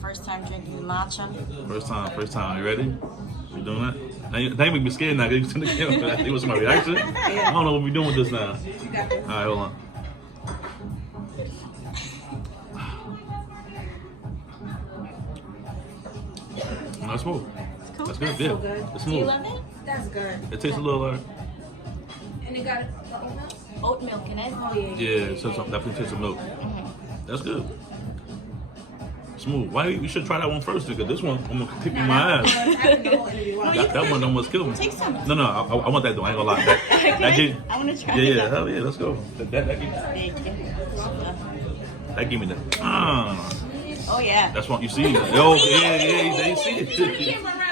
first time drinking matcha. First time. You ready? We doing that? They make me scared now. They send the camera. It was my reaction. I don't know what we doing with this now. All right, hold on. That's smooth. It's cool. That's good. That's Yeah, so good. it's Do you smooth. love it? That's good. It tastes a little like. And it got the oat milk? Oat milk in it. Oh, yeah. Yeah, so definitely tastes of milk. That's good. Smooth. Why you should try that one first? Because this one I'm gonna kick me in my ass. That one almost killed me. Take some. No, I want that though. I ain't gonna lie. That gave, I want to try yeah, that. hell yeah, let's go. That gave, Thank you. that gave me that. Oh yeah. That's what you see. Yo, yeah, you see it.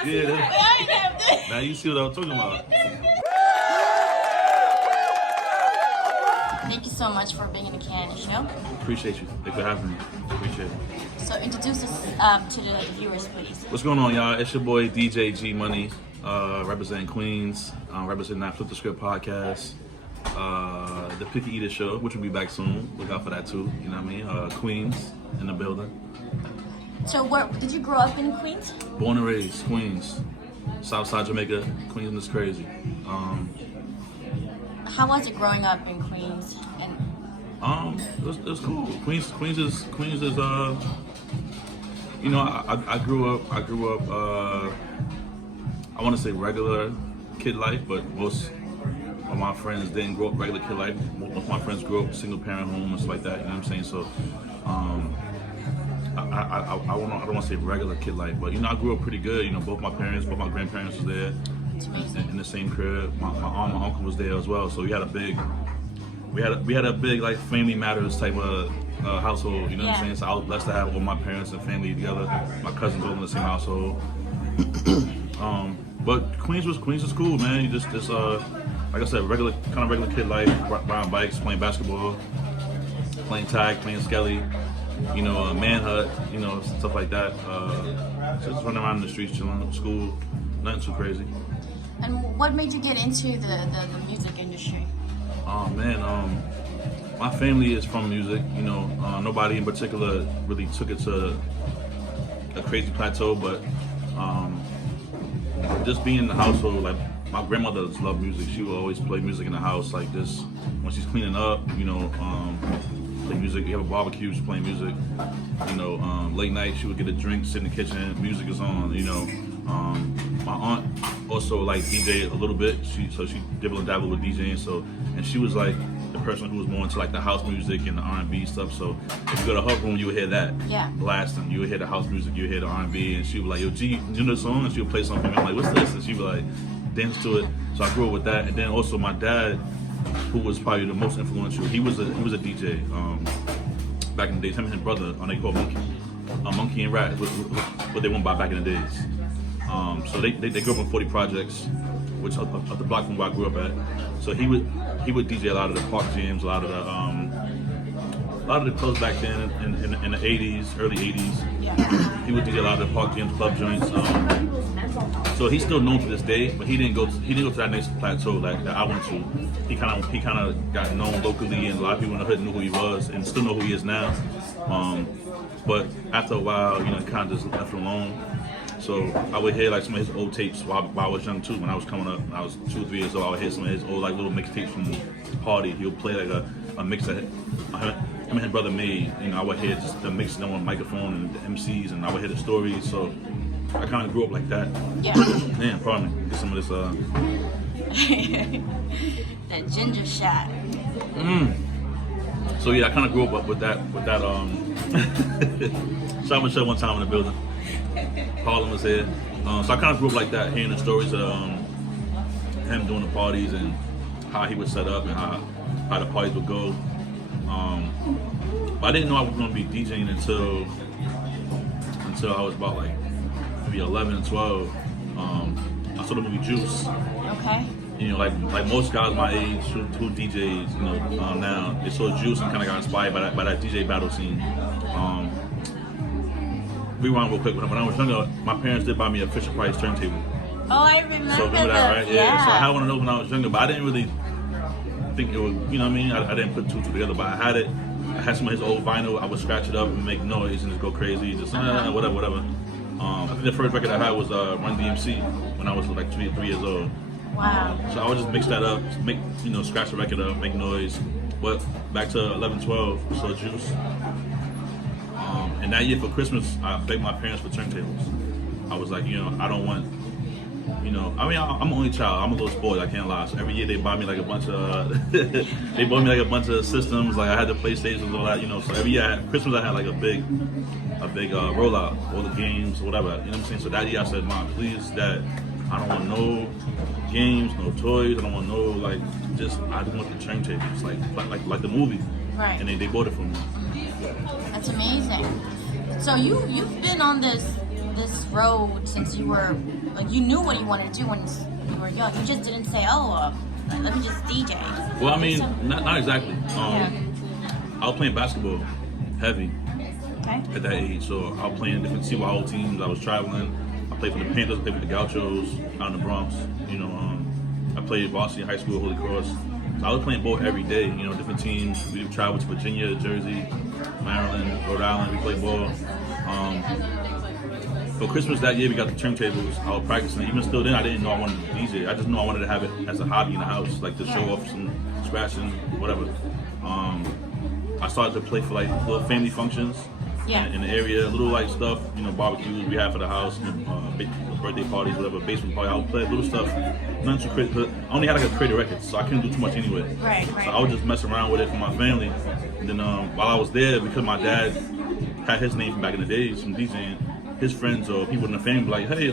Yeah, now you see what I was talking about. Thank you so much for being in the Kannon show. Appreciate you. Thanks for having me. Appreciate it. So introduce us to the viewers, please. What's going on, y'all? It's your boy DJ Gmoney, representing Queens, representing that Flip the Script podcast, the Picky Eater show, which will be back soon. Look out for that too. You know what I mean? Queens in the building. So where did you grow up in Queens? Born and raised Queens, Southside Jamaica. Queens is crazy. How was it growing up in Queens? And It was cool. Queens is you know, I grew up I want to say regular kid life, but most of my friends didn't grow up regular kid life. Most of my friends grew up single parent home and stuff like that. You know what I'm saying? So I don't want to say regular kid life, but you know, I grew up pretty good. You know, both my grandparents was there in the same crib. My aunt, my uncle was there as well. So we had a big like Family Matters type of household. You know what I'm saying? So I was blessed to have all my parents and family together. My cousins all in the same household. But Queens was cool, man. You just like I said, regular kid life, riding bikes, playing basketball, playing tag, playing skelly, you know, manhunt, you know, stuff like that. Just running around in the streets, chilling, school, nothing too crazy. And what made you get into the music industry? Oh man, my family is from music. You know, nobody in particular really took it to a crazy plateau, but just being in the household, like my grandmother loved music. She would always play music in the house, like this. When she's cleaning up, you know, play music. You have a barbecue, she's playing music. You know, late night she would get a drink, sit in the kitchen, music is on. You know, my aunt also like DJ a little bit. She dibble and dabble with DJing. So, and she was like the person who was more into like the house music and the R&B stuff. So if you go to her room, you would hear that blasting. You would hear the house music, you would hear the R&B, and she would like, yo, G, you know the song? And she would play something. I'm like, what's this? And she would like dance to it. So I grew up with that. And then also my dad, who was probably the most influential, he was a DJ back in the days. Him and his brother, they called Monkey and Rat, what they went by back in the days. So they grew up in 40 projects, which of the block from where I grew up at. So he would DJ a lot of the park jams, a lot of the clubs back then in the 80s, early 80s. Yeah. He would DJ a lot of the park jams, club joints. So he's still known to this day, but he didn't go to that next plateau that I went to. He kind of got known locally, and a lot of people in the hood knew who he was, and still know who he is now. But after a while, you know, kind of just left him alone. So I would hear like some of his old tapes while I was young too. When I was coming up, when I was 2 or 3 years old, I would hear some of his old like little mixtapes from the party. He would play like a mix that him and his brother made. You know, I would hear just the mix on the microphone and the MCs, and I would hear the stories. So I kind of grew up like that. Yeah. Man, pardon me. Get some of this. That ginger shot. So yeah, I kind of grew up with that. Salma show one time in the building. Harlem was here. So I kind of grew up like that, hearing the stories of him doing the parties and how he would set up and how the parties would go. But I didn't know I was going to be DJing until I was about like maybe 11 and 12. I saw the movie Juice. Okay. You know, like most guys my age who DJs, you know, now, they saw Juice and kind of got inspired by that DJ battle scene. Rewind real quick. When I was younger, my parents did buy me a Fisher Price turntable. Oh, I remember. So remember that, right? Yeah. So I had one of those when I was younger, but I didn't really think it would. You know what I mean? I didn't put two together, but I had it. I had some of his old vinyl. I would scratch it up and make noise and just go crazy, just whatever. I think the first record I had was Run DMC when I was like 3 years old. Wow. So I would just mix that up, scratch the record up, make noise. But back to 11, 12, so Juice. And that year for Christmas, I begged my parents for turntables. I was like, I don't want, I'm an only child. I'm a little spoiled, I can't lie. So every year they buy me like a bunch of, they bought me like a bunch of systems. Like I had the PlayStations and all that, So every year, Christmas I had like a big rollout, all the games, whatever. You know what I'm saying? So that year I said, Mom, please, Dad, I don't want no games, no toys. I don't want no I just want the turntables, like the movie. Right. And they bought it for me. That's amazing. So you've been on this road since you were you knew what you wanted to do when you were young. You just didn't say, let me just DJ. Well, I mean, not exactly. I was playing basketball heavy at that age, so I was playing different CYO teams. I was traveling. I played for the Panthers, I played for the Gauchos out in the Bronx. I played varsity high school, Holy Cross. So I was playing ball every day, different teams. We would travel to Virginia, Jersey, Maryland, Rhode Island. We played ball. For Christmas that year, we got the turntables. I was practicing. Even still then, I didn't know I wanted to DJ. I just knew I wanted to have it as a hobby in the house, like to show off some scratching, whatever. I started to play for like little family functions in the area, little stuff, barbecues we had for the house, birthday parties, whatever, basement party. I would play little stuff, nothing too crazy. I only had like a creative record, so I couldn't do too much anyway. Right. So I would just mess around with it for my family. And then while I was there, because my dad had his name from back in the days from DJing, his friends or people in the family were like, hey,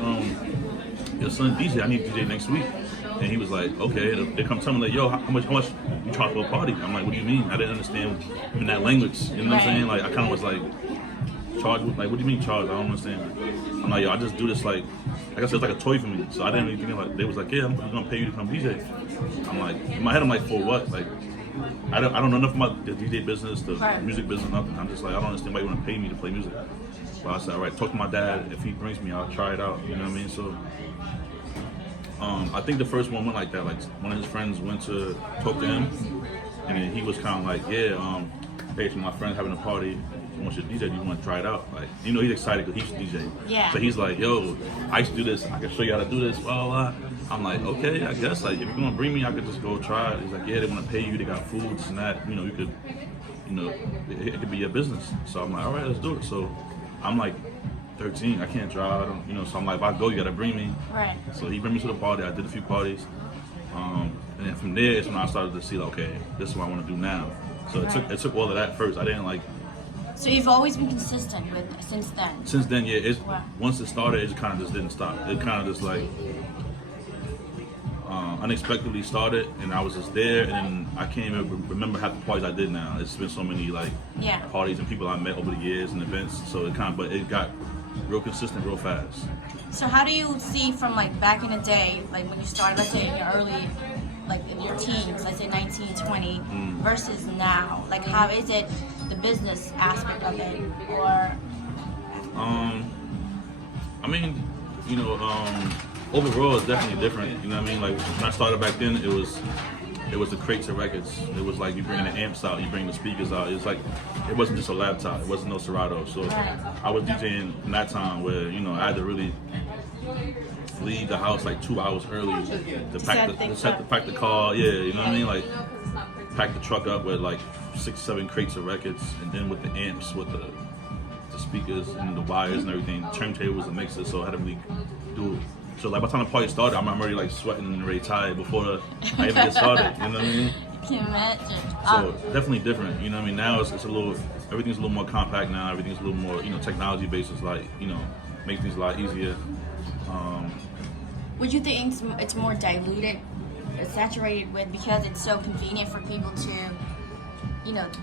your son DJ, I need to DJ next week. And he was like, okay. They come tell me like, yo, how much you charge for a party? I'm like, what do you mean? I didn't understand in that language. You know what I'm saying? Like I kind of was like, charge? Like what do you mean charge? I don't understand. I'm like, yo, I just do this like I said, it's like a toy for me. So I didn't really think like they was like, yeah, I'm gonna pay you to come DJ. I'm like, in my head, I'm like, for what? Like I don't know enough about the DJ business, the music business, nothing. I'm just like, I don't understand why you want to pay me to play music. But I said, all right, talk to my dad. If he brings me, I'll try it out. You know what I mean? So, I think the first one went like that. Like one of his friends went to talk to him, and then he was kind of like, yeah, hey, so my friend's having a party. I want you to DJ. Do you want to try it out? Like, he's excited because he used to DJ. Yeah. So he's like, yo, I used to do this. I can show you how to do this. Blah, blah, blah. I'm like, okay, I guess. Like, if you're gonna bring me, I could just go try it. He's like, yeah, they want to pay you. They got food, this and that. You could, it could be your business. So I'm like, all right, let's do it. So I'm like 13. I can't drive. So I'm like, if I go, you gotta bring me. Right. So he brought me to the party. I did a few parties. And then from there, it's when I started to see, like, okay, this is what I want to do now. So it took all of that first. I didn't like. So you've always been consistent with since then. Since then, yeah. Once it started, it kind of just didn't stop. It kind of just like unexpectedly started, and I was just there, and then I can't even remember half the parties I did now. It's been so many parties and people I met over the years and events. So but it got real consistent real fast. So how do you see from like back in the day, like when you started, let's say in your early, like in your teens, let's say 19, 20, versus now? Like how is it, the business aspect of it, or? I mean, overall it's definitely different. You know what I mean? Like when I started back then, it was the crates of records. It was like you bringing the amps out, you bring the speakers out. It was like, it wasn't just a laptop. It wasn't no Serato. So I was DJing in that time where, I had to really leave the house like 2 hours early to pack the car. Yeah, you know what I mean? Like pack the truck up with like 6, 7 crates of records, and then with the amps, with the speakers and the wires and everything, turntables and mixers. So I had to really do it. So like by the time the party started, I'm already like sweating and already tired before I even get started. You know what I mean? You can imagine. So definitely different. You know what I mean? Now it's a little, everything's a little more compact now. Everything's a little more, technology based. Is like, makes things a lot easier. Would you think it's more diluted, saturated with, because it's so convenient for people to,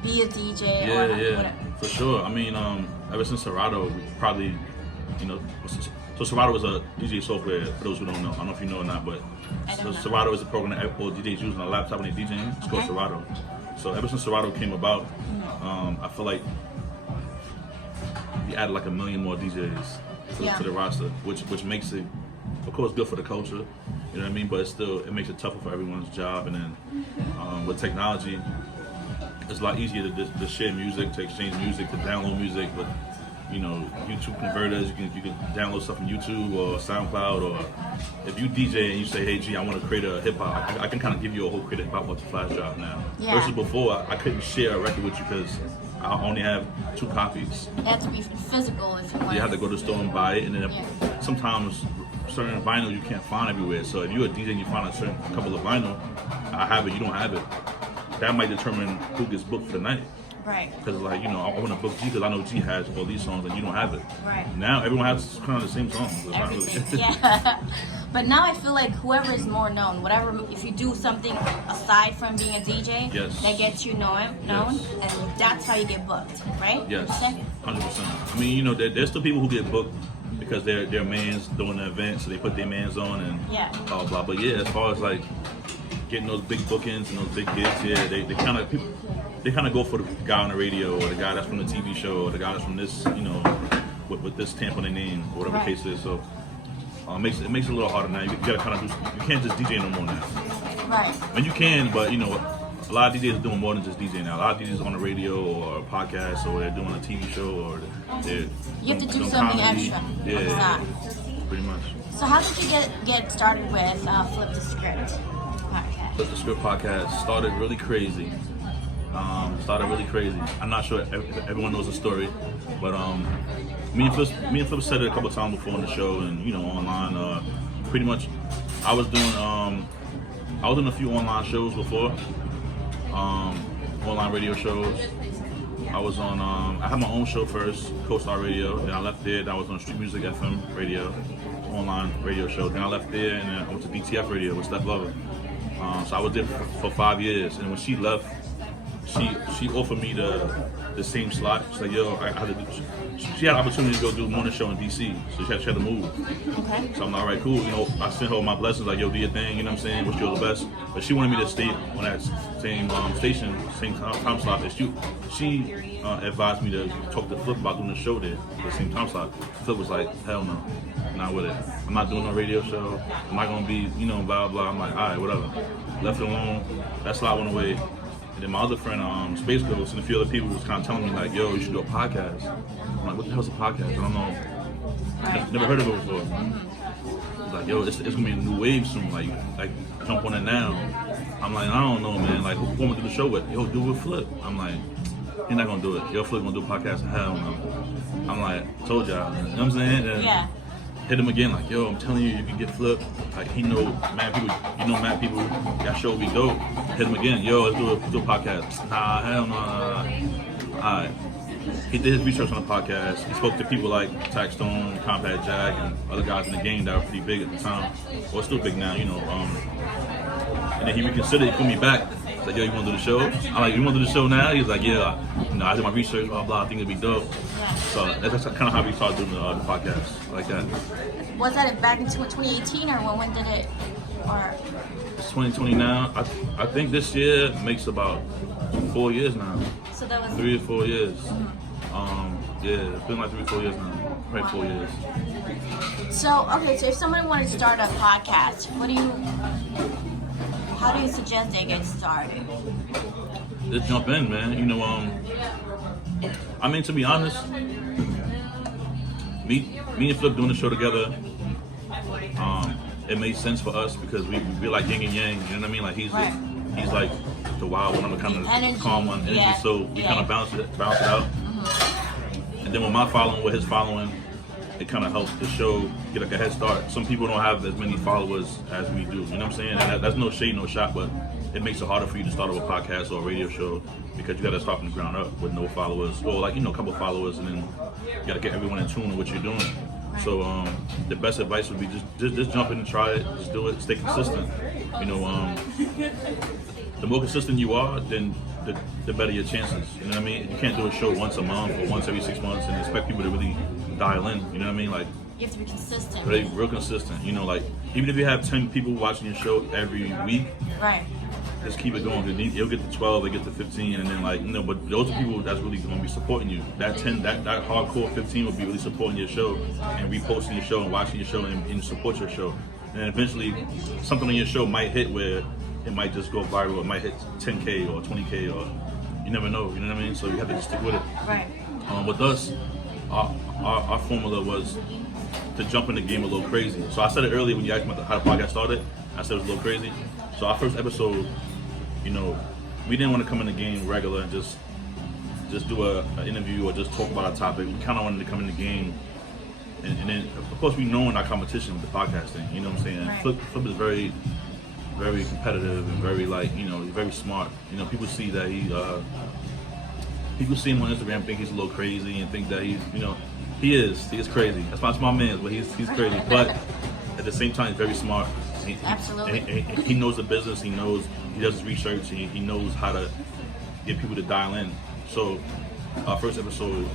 be a DJ or whatever? For sure. I mean, ever since Serato, we probably, so Serato is a DJ software, for those who don't know. I don't know if you know or not, but Serato is a program that all DJs use on a laptop when they're DJing. It's called Serato. So ever since Serato came about, I feel like we added like 1 million more DJs to the roster, which makes it, of course, good for the culture. You know what I mean? But it makes it tougher for everyone's job. And then with technology, it's a lot easier to share music, to exchange music, to download music. But you know, YouTube converters, you can download stuff from YouTube or SoundCloud, or if you DJ and you say, hey G, I want to create a hip hop, I can kind of give you a whole creative hip hop off the flash drive now. Yeah. Versus before, I couldn't share a record with you because I only have 2 copies. It had to be physical if you want. You have to go to the store and buy it, and then sometimes certain vinyl you can't find everywhere. So if you're a DJ and you find a certain couple of vinyl, I have it, you don't have it. That might determine who gets booked for the night. Right. Because like, you know, I want to book G because I know G has all these songs and you don't have it. Right. Now everyone has kind of the same songs. So it's not Everything. really Yeah. But now I feel like whoever is more known, whatever, if you do something aside from being a DJ, Yes. that gets you known, Yes. and that's how you get booked, right? Yes, Would you say? 100%. I mean, you know, there's still people who get booked because their man's doing the event, so they put their mans on and blah, blah, blah. But yeah, as far as like getting those big bookings and those big gigs, yeah, they kind of go for the guy on the radio or the guy that's from the TV show or the guy that's from this, you know, with this stamp on their name or whatever the case is. So it makes it a little harder now. You gotta kind of you can't just DJ no more now. Right. And you can, but you know, a lot of DJs are doing more than just DJ now. A lot of DJs are on the radio or a podcast or they're doing a TV show or they're You have to do doing something comedy. extra. Yeah, Exactly. pretty much. So how did you get started with Flip the Script podcast? But the Script podcast started really crazy. I'm not sure if everyone knows the story, but me and Flip said it a couple times before on the show and you know online. Pretty much, I was doing a few online shows before, online radio shows. I was on I had my own show first, Co-Star Radio. Then I left there. Then I was on Street Music FM Radio, online radio show. Then I left there and I went to DTF Radio with Steph Lover. So I was there for 5 years. And when she left, she offered me the same slot. She's like, yo, I had to do. She had an opportunity to go do a morning show in DC, so she had to move. Okay. So I'm like, all right, cool. You know, I sent her my blessings, like, yo, do your thing. You know what I'm saying? Wish you all the best. But she wanted me to stay on that same station, same time slot. And she advised me to talk to Flip about doing the show there, at the same time slot. Flip was like, hell no, not with it. I'm not doing no radio show. I'm not gonna be, you know, blah blah. I'm like, all right, whatever. Left it alone. That slot went away. And then my other friend, Space Ghost, and a few other people was kind of telling me like, yo, you should do a podcast. I'm like, what the hell's a podcast? I don't know. Never heard of it before. Like, yo, it's gonna be a new wave soon. Like jump on it now. I'm like, I don't know, man. Like, who want me to do the show with? Yo, do it with Flip. I'm like, you're not gonna do it. Yo, Flip gonna do a podcast. Hell no. I'm like, told y'all. You know what I'm saying? And Yeah. hit him again, like, yo, I'm telling you, you can get Flip. Like, he know mad people, mad people, that show will be dope. Hit him again, yo, let's do a podcast. Nah, hell no. Alright. He did his research on the podcast. He spoke to people like Tax Stone, Combat Jack, and other guys in the game that were pretty big at the time. Well, still big now, you know. And then he reconsidered, he put me back. He's like, yo, you want to do the show? I'm like, you want to do the show now? He's like, yeah, you know, I did my research, blah, blah, I think it'd be dope. So that's kind of how we started doing the podcast, like that. Was that back in 2018 or when did it, or? It's 2020 now. I think this year makes about 4 years now. So that was 3 or 4 years. Yeah, it's been like 3 or 4 years now. Probably 4 years. So, okay, so if somebody wanted to start a podcast, how do you suggest they get started? Just jump in, man. You know, I mean, to be honest, me and Flip doing the show together, it made sense for us because we're like yin and yang. You know what I mean? Like he's like the wild one, I'm the kind of calm one, energy. Yeah. So we kind of balance it out. Mm-hmm. And then with my following, with his following, it kind of helps the show get like a head start. Some people don't have as many followers as we do. You know what I'm saying? And that's no shade, no shot, but it makes it harder for you to start a podcast or a radio show because you got to start from the ground up with no followers, or like, you know, a couple followers, and then you got to get everyone in tune with what you're doing. So the best advice would be just jump in and try it. Just do it. Stay consistent. You know, the more consistent you are, then the better your chances. You know what I mean? You can't do a show once a month or once every 6 months and expect people to really dial in. You know what I mean? Like, you have to be consistent. Real consistent. You know, like even if you have 10 people watching your show every week, right? Just keep it going. You'll get to 12, they get to 15, and then like, you know, but those are people that's really going to be supporting you. That 10, that hardcore 15 will be really supporting your show and reposting your show and watching your show and support your show. And eventually, something on your show might hit where it might just go viral. It might hit 10K or 20K or, you never know. You know what I mean? So you have to just stick with it. Right. With us, our formula was to jump in the game a little crazy. So I said it earlier when you asked me how the podcast started. I said it was a little crazy. So our first episode, you know, we didn't want to come in the game regular and just do an interview or just talk about a topic. We kind of wanted to come in the game, and then of course we know in our competition with the podcasting. You know what I'm saying? Right. Flip is very, very competitive and very very smart. You know, people see that people see him on Instagram, think he's a little crazy, and think that he is crazy. That's my man, but he's crazy. But at the same time, he's very smart. Absolutely. He knows the business. He does his research. He knows how to get people to dial in. So our first episode,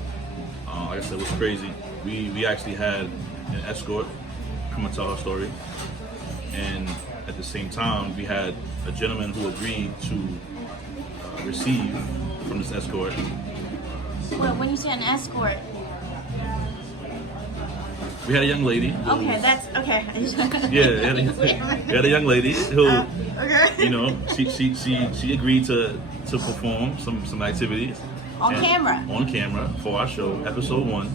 like I said, was crazy. We actually had an escort come and tell her story, and at the same time, we had a gentleman who agreed to receive from this escort. Well, when you say an escort, we had a young lady. okay, that's okay. Yeah, we had a young lady who, Okay. you know, she agreed to perform some activities On camera? On camera for our show, episode 1.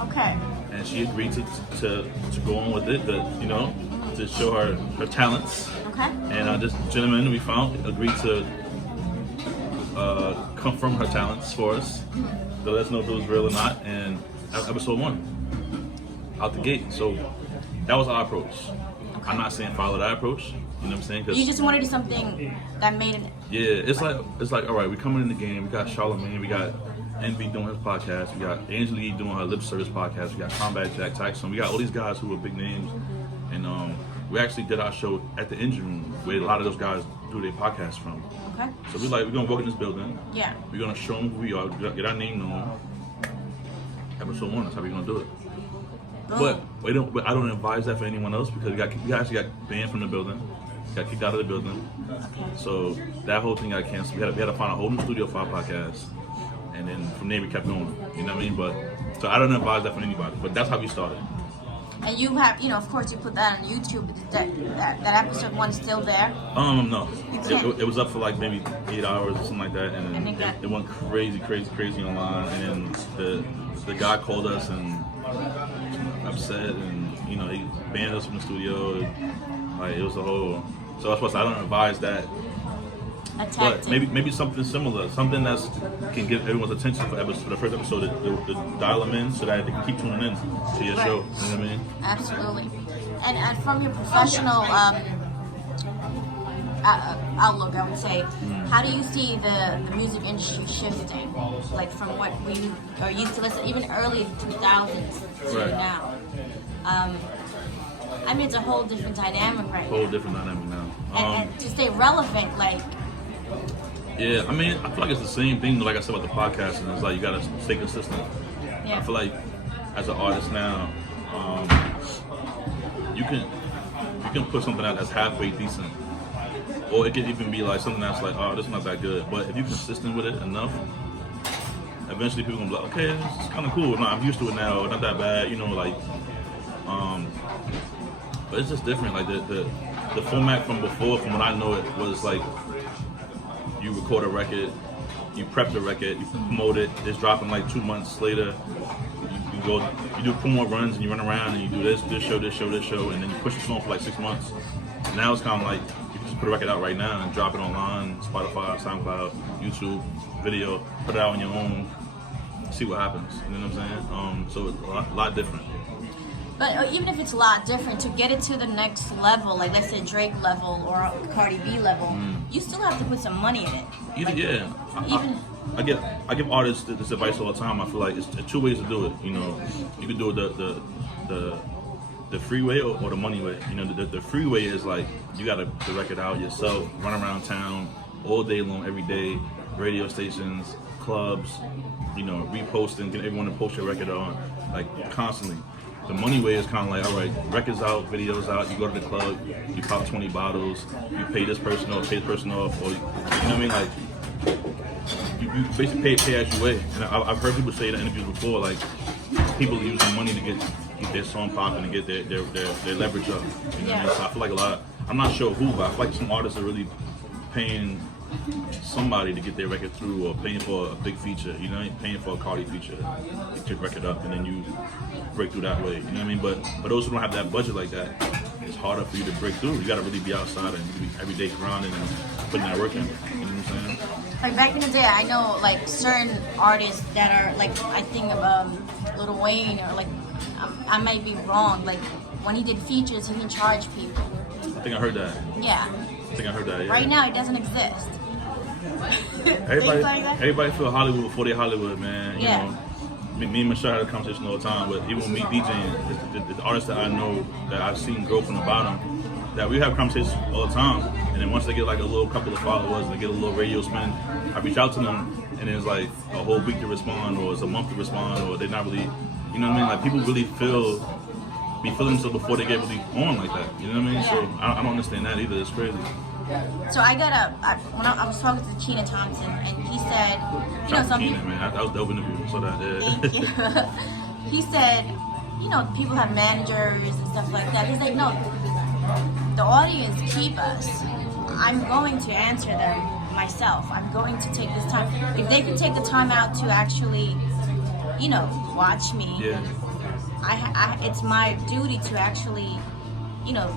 Okay. And she agreed to go on with it, to show her talents. Okay. And this gentleman we found agreed to confirm her talents for us, to let us know if it was real or not. And episode 1, out the gate. So that was our approach. Okay. I'm not saying follow that approch. You know what I'm saying? You just wanted to do something that made it. Yeah, it's like all right, we're coming in the game. We got Charlamagne, we got Envy doing his podcast, we got Angela doing her lip service podcast, we got Combat Jack Tyson, we got all these guys who are big names, and we actually did our show at the engine room where a lot of those guys do their podcasts from. Okay. So we're gonna walk in this building. Yeah. We're gonna show them who we are, get our name known. Episode 1, that's how we're gonna do it. Boom. But I don't advise that for anyone else because we actually got banned from the building, got kicked out of the building. Okay. So that whole thing got canceled. We had to find a whole new studio for our podcast, and then from there we kept going. You know what I mean? But so I don't advise that for anybody. But that's how we started. And you have, of course, you put that on YouTube. That episode 1 still there? No, it was up for like maybe 8 hours or something like that, and then it went crazy online. And then the guy called us and upset, and he banned us from the studio. Like it was a whole. So that's why I don't advise that. But maybe something similar, something that can get everyone's attention for the first episode, to dial them in so that they can keep tuning in to your show. You know what I mean? Absolutely. And from your professional outlook, I would say, how do you see the music industry shifting, like from what we are used to listen, even early 2000s to now? I mean, it's a whole different dynamic right now. Whole different dynamic now. And to stay relevant, like. Yeah, I mean, I feel like it's the same thing. Like I said about the podcast, and it's like you gotta stay consistent. Yeah. I feel like as an artist now, you can put something out that's halfway decent, or it could even be like something that's like, oh, this is not that good. But if you're consistent with it enough, eventually people gonna be like, okay, it's kind of cool. No, I'm used to it now. Not that bad, But it's just different. Like the format from before, from what I know, it was like you record a record, you prep the record, you promote it. It's dropping like 2 months later. You do promo runs and you run around and you do this show, and then you push the song for like 6 months. Now it's kind of like you can just put a record out right now and drop it online, Spotify, SoundCloud, YouTube, video, put it out on your own, see what happens. You know what I'm saying? So it's a lot different. But even if it's a lot different, to get it to the next level, like let's say Drake level or Cardi B level, you still have to put some money in it. I give artists this advice all the time. I feel like it's 2 ways to do it. You can do it the free way or the money way. The free way is like you got to put the record out yourself, run around town all day long, every day, radio stations, clubs, reposting, get everyone to post your record on, like constantly. The money way is kind of like, all right, records out, videos out, you go to the club, you pop 20 bottles, you pay this person off, or, you know what I mean? Like, you basically pay as you weigh. And I've heard people say in interviews before, like, people using money to get their song popping and get their leverage up. You know what I mean? So I feel like I'm not sure who, but I feel like some artists are really paying somebody to get their record through, or paying for a big feature. You know, paying for a Cardi feature, get your record up, and then you break through that way. You know what I mean? But those who don't have that budget like that, it's harder for you to break through. You got to really be outside and be every day grinding and putting that work in. You know what I'm saying? Like back in the day, I know like certain artists that are like, I think of Lil Wayne, or like, I might be wrong, like when he did features, he didn't charge people. I think I heard that. Yeah. I think I heard that. Yeah. Right now, it doesn't exist. Everybody feel Hollywood before they Hollywood, man. You Yeah. know, me and Michelle had a conversation all the time, but even with me DJing, the artists that I know that I've seen grow from the bottom, that we have conversations all the time, and then once they get like a little couple of followers, they get a little radio spin, I reach out to them, and it's like a whole week to respond, or it's a month to respond, or they're not really, you know what I mean? Like people really be feeling themselves before they get really on like that. You know what I mean? So I don't understand that either. It's crazy. So when I was talking to Kenan Thompson, and he said, you know, some Kenan, man, that was a dope interview. So that, Thank you. He said, you know, people have managers and stuff like that. He's like, no, the audience keep us. I'm going to answer them myself. I'm going to take this time. If they can take the time out to actually, you know, watch me, yeah. it's my duty to actually, you know,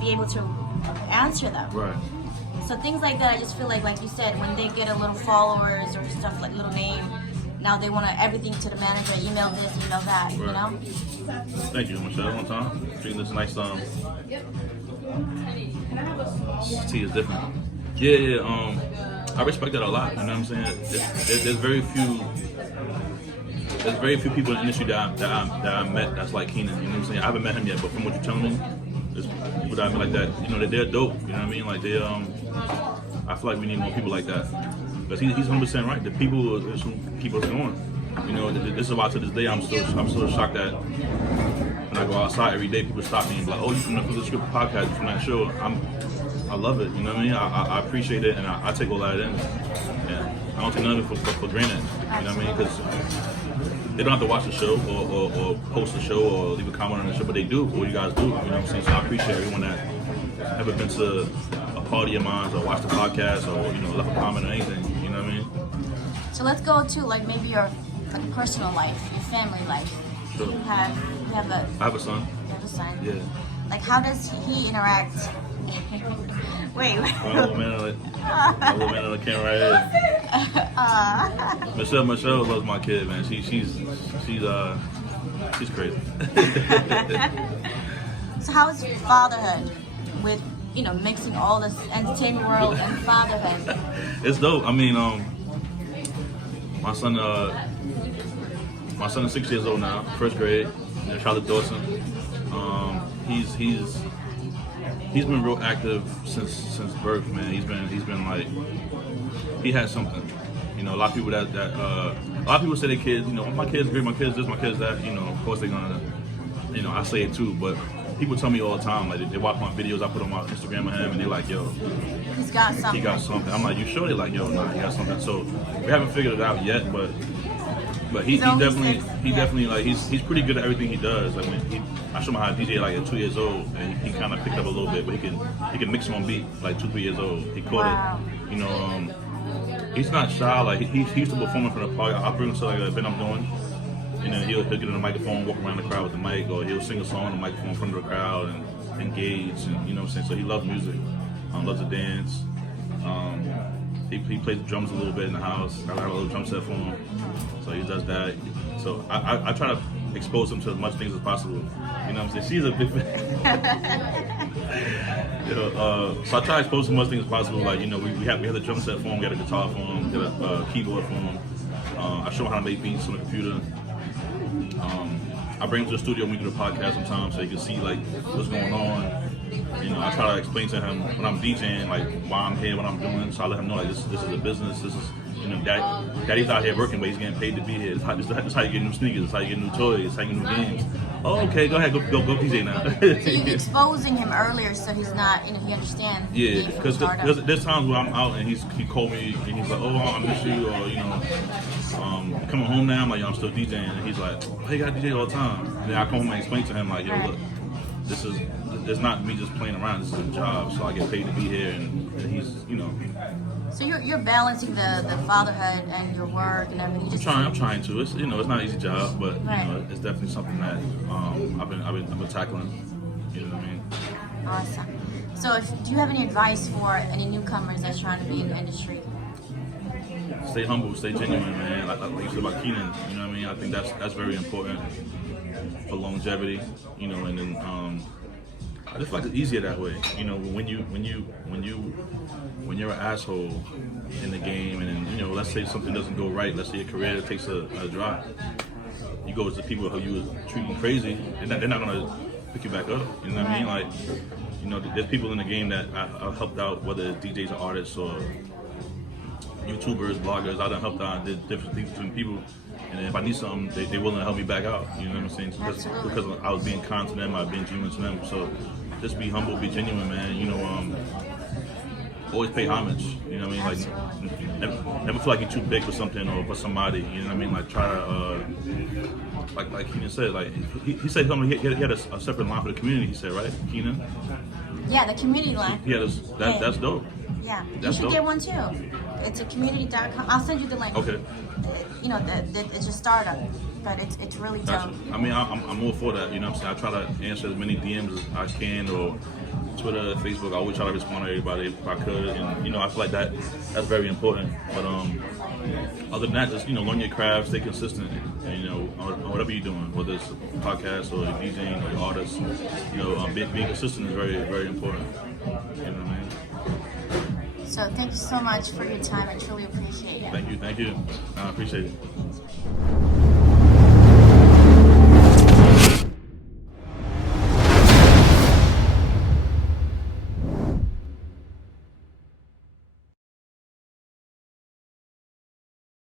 be able to answer them. Right. So things like that, I just feel like you said, when they get a little followers or stuff like little name, now they want everything to the manager, email this, email that, right. You know? Thank you, Michelle. One time. Drinking this nice tea is different. Yeah. I respect that a lot. You know what I'm saying? There's very few people in the industry that I met that's like Kenan. You know what I'm saying? I haven't met him yet, but from what you're telling me, there's people that I met like that. You know, they're dope. You know what I mean? Like they I feel like we need more people like that. Because he's 100% right. The people who keep us going. You know, this is why to this day I'm still shocked that when I go outside every day, people stop me and be like, "Oh, you from the Script podcast, you from that show?" I love it. You know what I mean? I appreciate it, and I take all that in. Yeah, I don't take none of it for granted. You know what I mean? Because they don't have to watch the show or post the show or leave a comment on the show, but they do. What you guys do. You know what I'm saying? So I appreciate everyone that ever been to a party of mine or watched the podcast or left a comment or anything. You know what I mean? So let's go to like maybe your personal life, your family life. Sure. You have a. I have a son. You have a son. Yeah. Like, how does he interact? Wait. My little man on the camera right here. Michelle loves my kid, man. She's crazy. So how is fatherhood with mixing all this entertainment world and fatherhood? It's dope. I mean, my son is 6 years old now, first grade. Charlotte Dawson. He's been real active since birth, man. He's been like, he has something. A lot of people a lot of people say their kids, my kid's great, my kid's this, my kid's that. Of course they're gonna, I say it too, but people tell me all the time, like they watch my videos I put on my Instagram of him, and they're like, yo, he's got something. He got something. I'm like, you sure? They're like, yo, nah, he got something. So we haven't figured it out yet, but he definitely like he's pretty good at everything he does. Like when I show him how to DJ like at 2 years old, and he kind of picked up a little bit, but he can mix on beat like 2-3 years old. He caught it. He's not shy. Like he used to perform in front of party. I'll bring him to like an event I'm doing, and then he'll get on the microphone, walk around the crowd with the mic, or he'll sing a song on the microphone in front of the crowd and engage. And you know what I'm saying. So he loves music, loves to dance. He plays drums a little bit in the house. I got a little drum set for him, so he does that. So I try to expose him to as much things as possible. You know what I'm saying? She's a big fan. So I try to expose him to as much things as possible. Like we have the drum set for him, we got a guitar for him, we got a keyboard for him. I show him how to make beats on the computer. I bring him to the studio when we do the podcast sometimes, so he can see like what's going on. I try to explain to him when I'm DJing, like why I'm here, what I'm doing. So I let him know like this is a business. This is Daddy's out here working, but he's getting paid to be here. This is how you get new sneakers. This is how you get new toys. This is how you get new games. Oh, okay, go ahead, go DJ now. So you're exposing him earlier, so he's not, he understands. Yeah, because there's times where I'm out and he called me and he's like, oh, I miss you, or coming home now. I'm like, yo, I'm still DJing, and he's like, oh, you got to DJ all the time. And then I come home and explain to him like, yo, look, it's not me just playing around. This is a job, so I get paid to be here, and he's, So you're balancing the fatherhood and your work and everything. I'm trying to. It's it's not an easy job, but Right. it's definitely something that I've been tackling. You know what I mean? Awesome. So do you have any advice for any newcomers that's trying to be in the industry? Stay humble, stay genuine, man. Like you said about Kannon, you know what I mean? I think that's very important for longevity, you know. And then I just feel like it's easier that way, you know. When you're an asshole in the game, and then, you know, let's say something doesn't go right, let's say your career takes a drop, you go to the people who you were treating crazy, they're not gonna pick you back up. You know what I mean? Like, you know, there's people in the game that I've helped out, whether it's DJs or artists or YouTubers, bloggers. I done helped out and did different things between people. And if I need something, they willing to help me back out. You know what I'm saying? Because I was being kind to them, I was being genuine to them. So just be humble, be genuine, man. You know, always pay homage. You know what I mean? Like, never feel like you're too big for something or for somebody. You know what I mean? Like, try to, like Kannon said, like he said something. He had a separate line for the community. He said, right, Kannon? Yeah, the community line. Yeah, that's dope. Yeah, That's you should dope. get one too. It's a community.com. I'll send you the link. Okay. You know, it's a startup, but it's really dope. Gotcha. I mean, I'm all for that. You know what I'm saying? I try to answer as many DMs as I can, or Twitter, Facebook. I always try to respond to everybody if I could. And, you know, I feel like that's very important. But other than that, just, you know, learn your craft, stay consistent. And, you know, on whatever you're doing, whether it's a podcast or DJing or artist, you know, being consistent is very, very important. You know what I mean? So thank you so much for your time. I truly appreciate it. Thank you. I appreciate it.